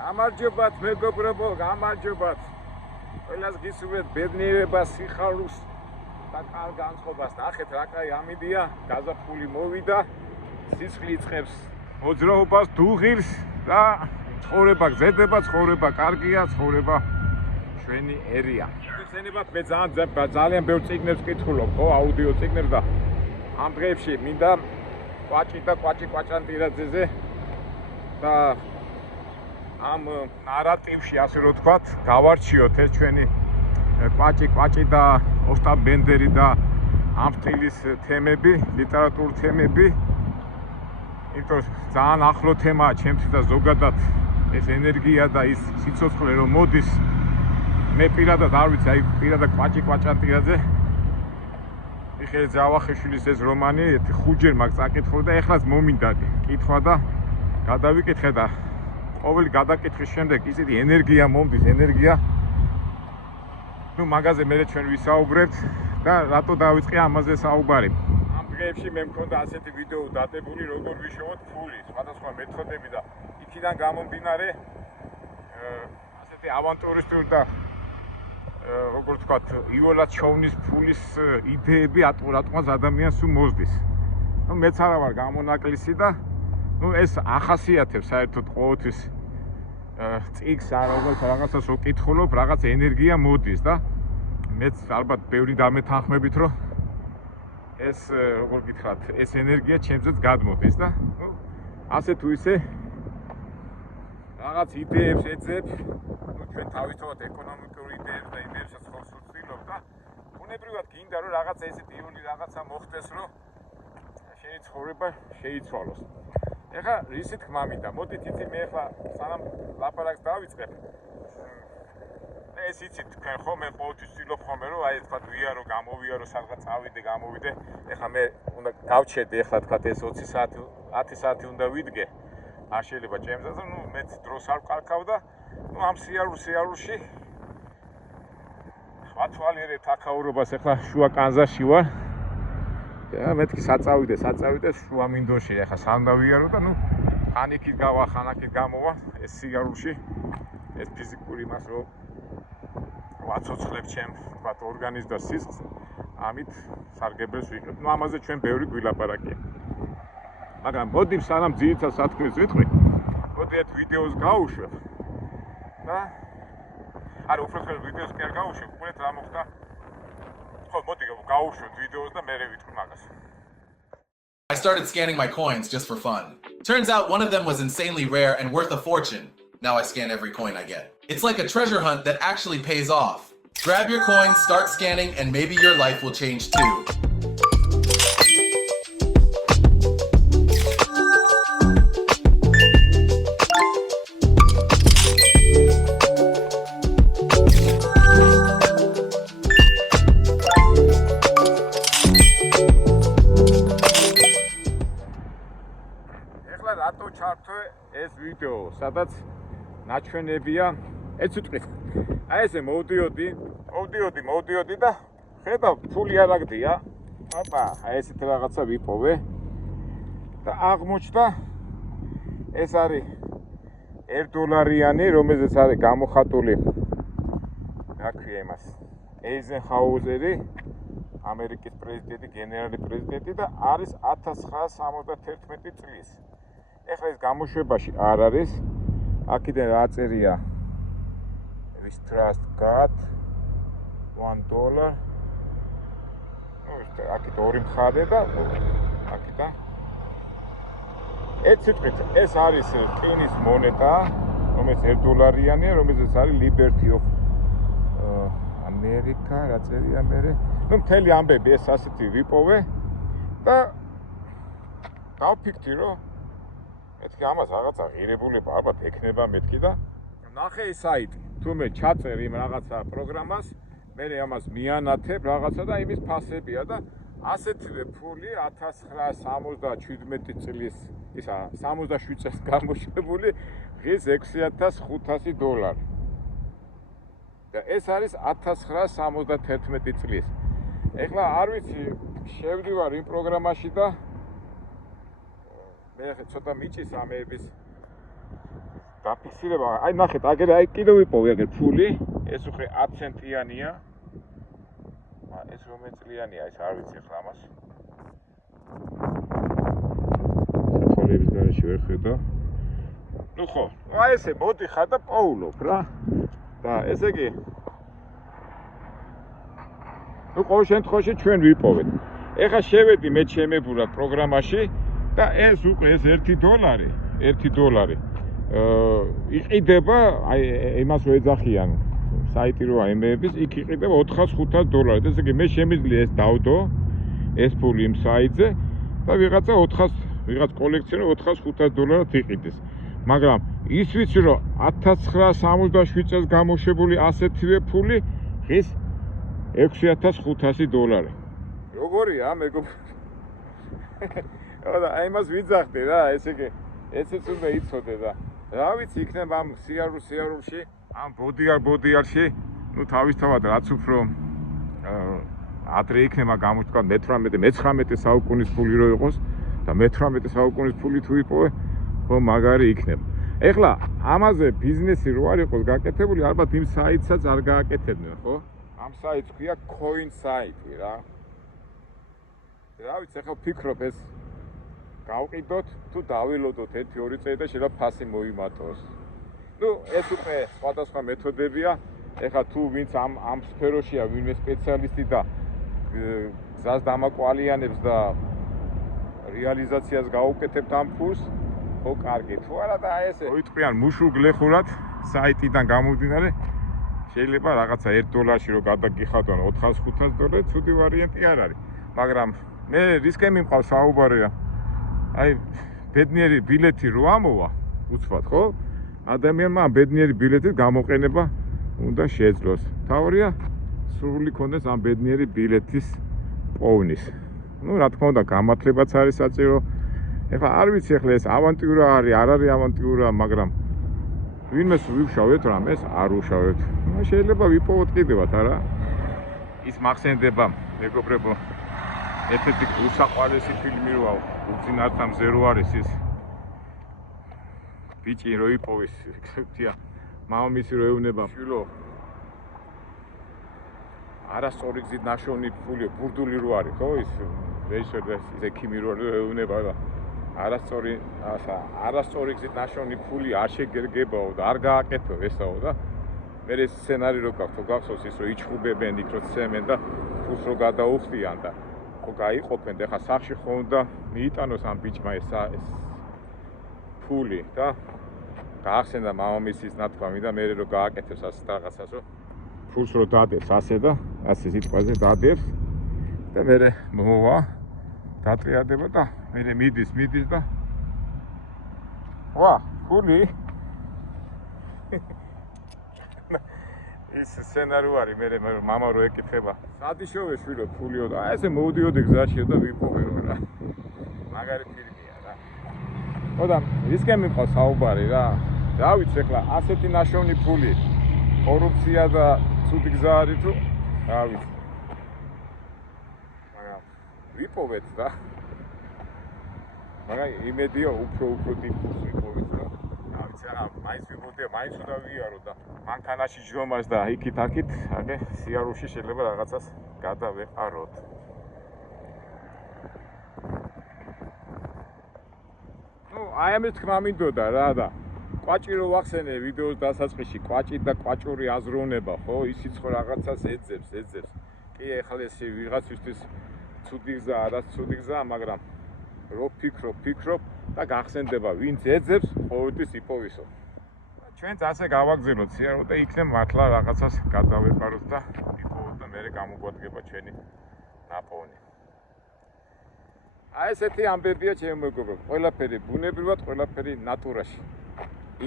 გამარჯობათ მეგობრებო, გამარჯობათ. ყველას გისურვებთ ბედნიერებას, სიხარულს და კარგ განწყობას. ნახეთ რა კაი ამინდია, გაზაფხული მოვიდა, სისხლი იწყებს მოძრაობას, დუღილს და ცხოვრება გზდება, ცხოვრება კარგია, ცხოვრება ჩვენი ერია. გესენებათ მე ძალიან ბევრ წიგნებს ვკითხულობ, ხო, აუდიო წიგნებს და ამ დღეებში მინდა კვაჭი და კვაჭანტირაძეზე და ამ ნარატივში, ასე რომ ვთქვათ, გავარჩიოთ ეს ჩვენი კვაჭი და ოსტატ ბენდერი და ამ სტილის თემები, ლიტერატურული თემები. იმიტომ ძალიან ახლო თემაა ჩემთვის და ზოგადად ეს ენერგია და ის სიცოცხლე რომ მოდის. მე პირადად არ ვიცი, აი პირადად კვაჭანტირაძე მიხეილ ჯავახიშვილის ეს რომანი ერთი 5 ჯერ მაგ წაკითხო და ეხლაც მომინდა კითხვა და გადავიკითხე და ყოველი გადაკითხვის შემდეგ ისეთი ენერგია მომდის, ენერგია. ნუ მაგაზე მე ჩვენ ვისაუბრებთ და რატო დავიწყე ამაზე საუბარი. ამ დღეებში მე მქონდა ასეთი ვიდეო დადებული, როგორ ვიშოვოთ ფული, სხვადასხვა მეთოდები და იქიდან გამომდინარე ასეთი ავანტურისტული და როგორ ვთქვათ, იოლად შოვნის ფულის იდეები ატყუს ადამიანს უმოზდის. ნუ მეც არა ვარ გამონაკლისი და ნუ ეს ახასიათებს საერთოდ ყოველთვის წიგს არ როგორც რაღაცას ვკითხულობ, რაღაც ენერგია მოდის და მეც ალბათ ბევრი დამეთანხმებით, რომ ეს როგორ გითხრათ, ეს ენერგია ჩემზეც გადმოდის და ნუ ასე თუ ისე რაღაც იდეებს ეძებ, ნუ ჩვენ თავისთავად ეკონომიკური იდეებს და იდეებსაც ხორცს ვცდილობ და უნებრივად გინდა რომ რაღაც ესეთი იული რაღაცა მოხდეს, რომ შენი ცხოვრება შეიცვალოს. ეხლა რისი თქმა მინდა, მოდით იცი მე ეხლა სანამ ლაპარაკს დავიწყებ. ეს იცით თქვენ ხო მე ყოველთვის ვცდილობ ხოლმე რომ აი თქვა ვიარო, გამოვიარო, სადღაც წავიდე, გამოვიდე. ეხლა მე უნდა გავჩერდე ეხლა თქვა ეს 20 საათი, 10 საათი უნდა ვიდგე. არ შეიძლება ჩემზე და ნუ მეც დროს არ ვკარქავ და ნუ ამ სიარულში ვათვალიერებ აქაურობას ეხლა შუა კანზაში ვარ. და მეთქი საწავიდე შუა მინდორში ეხლა სანდავიარო და ნუ ხანიქით გავა, ხანაკით გამოვა ეს სიარულში ეს ფიზიკური მას რომ ვაცოცხლებ ჩემ თქვა ორგანიზმს და სისხლს, ამით სარგებელს ვიღებ. ნუ ამაზე ჩვენ ბევრი გვილაპარაკია. მაგრამ მოდი სანამ ძირითად სათქმელს ვიტყვი, მოდი ერთ ვიდეოს გავუშვებ და არა უფრო ხელ ვიდეოს კი არ გავუშვებ, უყურეთ რა მოხდა. ხო, მოდი გავუშვებ ვიდეოს და მერე ვიტყვი მაგას. I started scanning my coins just for fun. Turns out one of them was insanely rare and worth a fortune. Now I scan every coin I get. It's like a treasure hunt that actually pays off. Grab your coins, start scanning, and maybe your life will change too. ჩართვე ეს ვიდეო, სადაც ნაჩვენებია, ეს ვიტყვით. აი ესე მოვდიოდი და ხედავ ფული არ აგდია. ოპა, აი ესეთ რაღაცა ვიპოვე და აღმოჩნდა ეს არის $1, რომელზეც არის გამოხატული რა ქვია იმას. ეიზენჰაუზერი, ამერიკის პრეზიდენტი, გენერალი პრეზიდენტი და არის 1971 წლის. ეხლა ეს გამოშვებაში არ არის. აქედან რა წერია? We trust God $1. ნუ აქეთ ორი მხარე და აქედან ერთ სიტყვით ეს არის ტინის მონეტა, რომელიც $1-იანია, რომელზეც არის Liberty of America, რა წერია მერე. ნუ მთელი ამბები ეს ასეთი ვიპოვე და დავფიქრდი რომ მეთქი ამას რაღაცა ღირებულება ალბათ ექნება მეთქი და ნახე ეს საიტი. თუ მე ჩაწერ იმ რაღაცა პროგრამას, მე ამას მიანათებ რაღაცა და იმის ფასებია და ასეთივე ფული 1977 წლის ისა 67 წელს გამოშვებული ღირს $6,500. და ეს არის 1971 წლის. ეხლა არ ვიცი, შევდივარ იმ პროგრამაში და მე ცოტა მიჭის ამეების დაფიქსირება. აი ნახეთ, აი კიდევ ვიპოვე აგერ ფული, ეს უხე 10 ცენტიანია. ეს რომელი წლიანია, ეს არ ვიცი ახლა ამას. საფოლების გარეშე ვერ ხედავ. ნუ ხო, აი ესე მოდი ხარ და პოულობ რა. და ესე იგი ნუ ყოველ შემთხვევაში ჩვენ ვიპოვეთ. ეხლა შევედი მე შემებურად პროგრამაში და ეს უკვე ეს $1 იყიდება, აი იმას რო ეძახიან საიტი რო აემეების, იქ იყიდება $400-500. ესე იგი მე შემიძლია ეს დავდო, ეს ფული იმ საიტზე და ვიღაც კოლექციონერ $400-500 იყიდეს. მაგრამ ის ვიცი რომ 1967 წელს გამოშვებული ასეთივე ფული ღირს $6500. როგორია მეგობრებო? აი მას ვიძახდი რა, ესე იგი ესეც უნდა იცოდე და რა ვიცი იქნება ამ სიარულში, ამ ბოდიარში, ნუ თავისთავად რაც უფრო ადრე იქნება გამოჩვლა მე-19 საუკუნის ფული რო იყოს და მე-18 საუკუნის ფული თუ იპოვე, ხო მაგარი იქნება. ეხლა ამაზე ბიზნესი რო არ იყოს გაკეთებული, ალბათ იმ საიტსაც არ გააკეთებდნენ, ხო? ამ საიტს ქვია coin საიტი რა. რა ვიცი, ეხლა ვფიქრობ ეს გავყიდოთ თუ დავილოდოთ 1-2 წელი და შეიძლება ფასი მოიმატოს. ნუ ეს უკვე სხვადასხვა მეთოდებია. ეხლა თუ ვინც ამ სფეროშია, ვინმე სპეციალისტი და გზას დამაკვალიანებს და რეალიზაციას გაუკეთებთ ამ ფულს, ხო კარგი. თუ არა და ესე მოიტყვიან მუშუგლეხურად საიტიდან გამომდინარე, შეიძლება რაღაცა $1 რო გადაგიხადონ $400-500, ცუდი ვარიანტი არ არის. მაგრამ მე რისკენ მიმყავს საუბარი რა. აი ბედნიერი ბილეთი რო ამოვა, უცბად ხო? ადამიანმა ამ ბედნიერი ბილეთის გამოყენება უნდა შეძლოს. თავია სრული კონდეს ამ ბედნიერი ბილეთის პოვნის. ნუ რა თქმა უნდა, გამართლებაც არის საჭირო. ეხლა არ ვიცი ეხლა ეს ავანტიურა არის, არ არის ავანტიურა, მაგრამ ვინმეს ვივშავეთ რამეს, არ უშავეთ. შეიძლება ვიპოვოთ კიდევაც, არა? ის მახსენდება, მეგობრებო, ერთ-ერთი უსაყვარლესი ფილმი როა, უძინართა მზე რო არის ის ბიჭი რო იპოვის, ხთია, მამამისი რო ეუნება, შვილო. არასწორი გზით ნაშოვნი ფული, ბურდული რო არის, ხო? ის რეჟისორი ის ექიმი რო ეუნება და არასწორი გზით ნაშოვნი ფული არ შეგერგებაო და არ გააკეთო ესაო და მე ეს სცენარი რო გაქვთ, გახსოვს ის რო იჩხუბებენ იქ რო ცემენ და ფულს რო გადაუხდიან და ხო გაიყოფენ და ხა სახში ხო უნდა მიიტანოს ამ ბიჭმა ეს ფული და გაახსენდა მამამისის ნათქვამი და მე რო გააკეთებს ასე რაღაცას რო ფულს რო დადებს ასე და ასე სიტყვაზე დადებს და მე მოვა დატრიადება და მე მიდის და ვა ფული ის სცენარი არის მე მამა რო ეკითხება სადიშოვე შვილო ფულიო და ესე მოვდიოდი გზაში და ვიპოვეო რა მაგარი ფილმია რა ხოდა რისკენ მიყავს საუბარი რა ვიცი ეხლა ასეთი ნაშოვნი ფული კორუფცია და ცუდი გზა არის თუ რა ვიცი მაგრამ ვიპოვეთ და მაგრამ იმედია უფრო ტიპს ვიპოვეთ და რა ვიცი რა მაინც ვიპოვდე მაინც უნდა ვიარო და მანქანაში ჯდომას და იქით-აქით აგე სიარულში შეიძლება რაღაცას გადავეყაროთ ნუ აი ამის თქმა მინდოდა რა და კვაჭი რო ვახსენე ვიდეოს დასაწყისში კვაჭი და კვაჭური აზროვნება ხო ისიც ხო რაღაცას ეძებს კი ეხლა ეს ვიღაცისთვის ცუდი გზა არა ცუდი გზა მაგრამ რო ფიქრობ და გახსენდება ვინც ეძებს ყოველთვის იპოვისო ჩვენც ასე გავაგზავნოთ სიარულო და იქნებ მართლა რაღაცას გადავეყაროთ და იპოვოთ და მე გამოგვადგება ჩვენი ნაპოვნი აი ესეთი ამბებია ჩემო მეგობრებო ყველაფერი ბუნებრივად ყველაფერი ნატურაში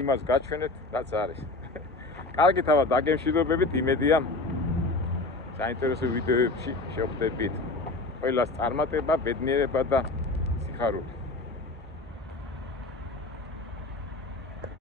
იმას გაჩვენეთ რაც არის კარგი თავად დაგემშვიდობებით იმედია საინტერესო ვიდეოებში შევხვდებით ყველას წარმატება ბედნიერება და სიხარული